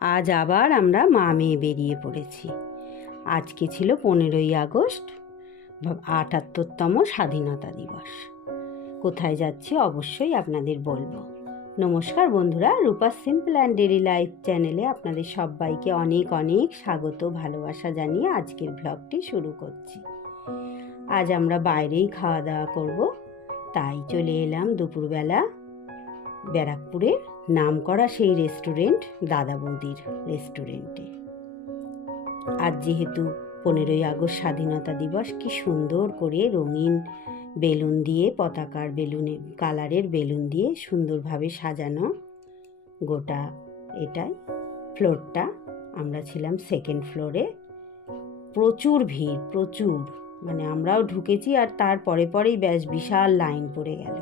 আজ আবার আমরা মা মেয়ে বেরিয়ে পড়েছি। আজকে ছিল 15ই আগস্ট, 78তম স্বাধীনতা দিবস। কোথায় যাচ্ছি অবশ্যই আপনাদের বলবো। নমস্কার বন্ধুরা, রূপা সিম্পল অ্যান্ড ডেইলি লাইফ চ্যানেলে আপনাদের সবাইকে অনেক অনেক স্বাগত, ভালোবাসা জানিয়ে আজকের ব্লগটি শুরু করছি। আজ আমরা বাইরেই খাওয়া দাওয়া করব, তাই চলে এলাম দুপুরবেলা ব্যারাকপুরের নামকরা সেই রেস্টুরেন্ট দাদা বৌদির রেস্টুরেন্টে। আজ যেহেতু 15ই আগস্ট স্বাধীনতা দিবস, কি সুন্দর করে রঙিন বেলুন দিয়ে, পতাকার বেলুনে কালারের বেলুন দিয়ে সুন্দরভাবে সাজানো গোটা এটাই ফ্লোরটা। আমরা ছিলাম সেকেন্ড ফ্লোরে। প্রচুর ভিড়, প্রচুর, মানে আমরাও ঢুকেছি আর তার পরে পরেই ব্যাস বিশাল লাইন পড়ে গেল।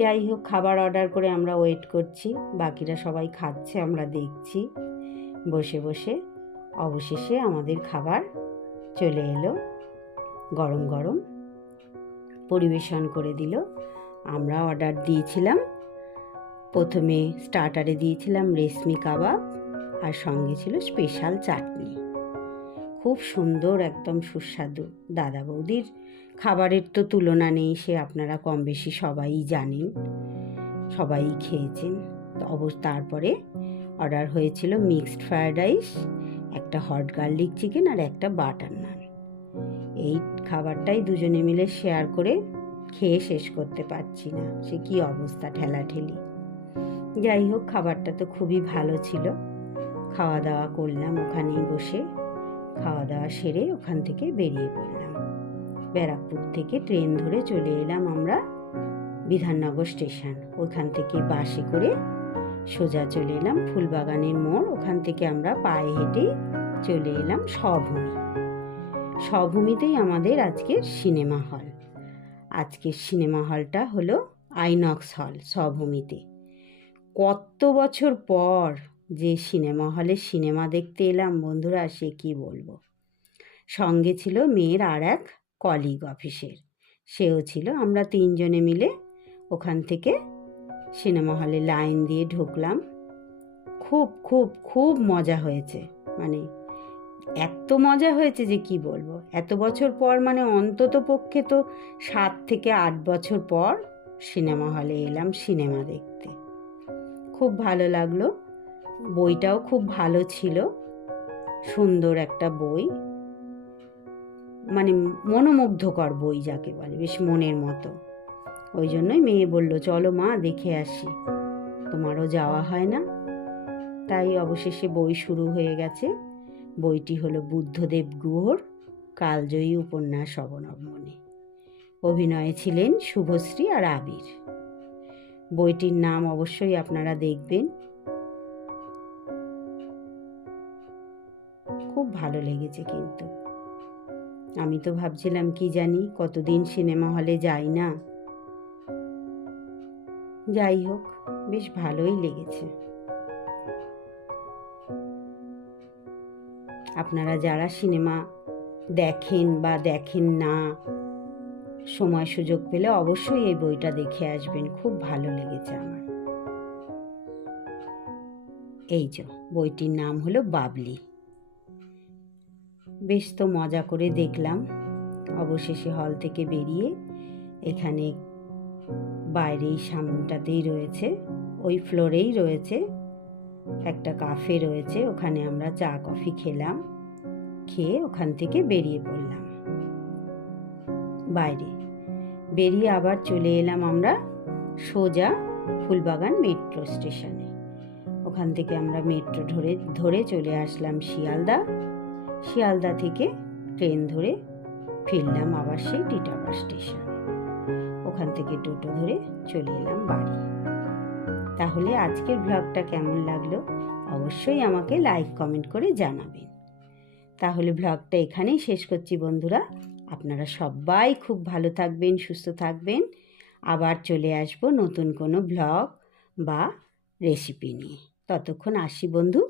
যাই হোক, খাবার অর্ডার করে আমরা ওয়েট করছি, বাকিরা সবাই খাচ্ছে, আমরা দেখছি বসে বসে। অবশেষে আমাদের খাবার চলে এলো, গরম গরম পরিবেশন করে দিল। আমরা অর্ডার দিয়েছিলাম, প্রথমে স্টার্টারে দিয়েছিলাম রেশমি কাবাব, আর সঙ্গে ছিল স্পেশাল চাটনি। খুব সুন্দর, একদম সুস্বাদু। দাদা বৌদির খাবারের তো তুলনা নেই, সে আপনারা কম বেশি সবাই জানেন, সবাই খেয়েছেন। তারপরে অর্ডার হয়েছিল মিক্সড ফ্রায়েড রাইস, একটা হট গার্লিক চিকেন আর একটা বাটার নান। এই খাবারটাই দুজনে মিলে শেয়ার করে খেয়ে শেষ করতে পারছি না, সে কি অবস্থা, ঠেলাঠেলি। যাই হোক, খাবারটা তো খুবই ভালো ছিল। খাওয়া দাওয়া করলাম ওখানেই বসে। খাওয়া দাওয়া সেরে ওখান থেকে বেরিয়ে পড়লাম। ব্যারাকপুর থেকে ট্রেন ধরে চলে এলাম আমরা বিধাননগর স্টেশন। ওখান থেকে বাসে করে সোজা চলে এলাম ফুলবাগানের মোড়। ওখান থেকে আমরা পায়ে হেঁটে চলে এলাম স্বভূমি। স্বভূমিতেই আমাদের আজকের সিনেমা হল। আজকের সিনেমা হলটা হলো আইনক্স হল স্বভূমিতে। কত বছর পর যে সিনেমা হলে সিনেমা দেখতে এলাম বন্ধুরা, সে কি বলবো। সঙ্গে ছিল মেয়ের আর এক কলিগ অফিসের, সেও ছিল। আমরা তিনজনে মিলে ওখান থেকে সিনেমা হলে লাইন দিয়ে ঢুকলাম। খুব খুব খুব মজা হয়েছে, মানে এত মজা হয়েছে যে কি বলবো। এত বছর পর, মানে অন্তত পক্ষে তো 7 থেকে 8 বছর পর সিনেমা হলে এলাম সিনেমা দেখতে। খুব ভালো লাগলো। বইটাও খুব ভালো ছিল, সুন্দর একটা বই, মানে মনোমুগ্ধকর বই যাকে বলে, বেশ মনের মতো। ওই জন্যই মেয়ে বলল, চলো মা দেখে আসি, তোমারও যাওয়া হয় না। তাই অবশেষে বই শুরু হয়ে গেছে। বইটি হলো বুদ্ধদেব গুহর কালজয়ী উপন্যাস অবলম্বনে। অভিনয়ে ছিলেন শুভশ্রী আর আবির। বইটির নাম অবশ্যই আপনারা দেখবেন, খুব ভালো লেগেছে। কিন্তু আমি তো ভাবছিলাম কি জানি কতদিন সিনেমা হলে যাই না। যাই হোক, বেশ ভালোই লেগেছে। আপনারা যারা সিনেমা দেখেন বা দেখেন না, সময় সুযোগ পেলে অবশ্যই এই বইটা দেখে আসবেন, খুব ভালো লেগেছে আমার। এই যে বইটির নাম হলো বাবলি। বেশ তো মজা করে দেখলাম। অবশেষে হল থেকে বেরিয়ে এখানে বাইরেই সামনেটাতেই রয়েছে, ওই ফ্লোরেই রয়েছে একটা কাফে রয়েছে, ওখানে আমরা চা কফি খেলাম। খেয়ে ওখান থেকে বেরিয়ে পড়লাম বাইরে। বেরিয়ে আবার চলে এলাম আমরা সোজা ফুলবাগান মেট্রো স্টেশনে। ওখান থেকে আমরা মেট্রো ধরে চলে আসলাম শিয়ালদা। শিয়ালদা থেকে ট্রেন ধরে ফিরলাম আবার সেই টিটাগড় স্টেশন। ওখান থেকে টোটো ধরে চলে এলাম বাড়ি। তাহলে আজকের ব্লগটা কেমন লাগলো অবশ্যই আমাকে লাইক কমেন্ট করে জানাবেন। তাহলে ব্লগটা এখানেই শেষ করছি বন্ধুরা। আপনারা সবাই খুব ভালো থাকবেন, সুস্থ থাকবেন। আবার চলে আসবো নতুন কোনো ব্লগ বা রেসিপি নিয়ে। ততক্ষণ আসি বন্ধু।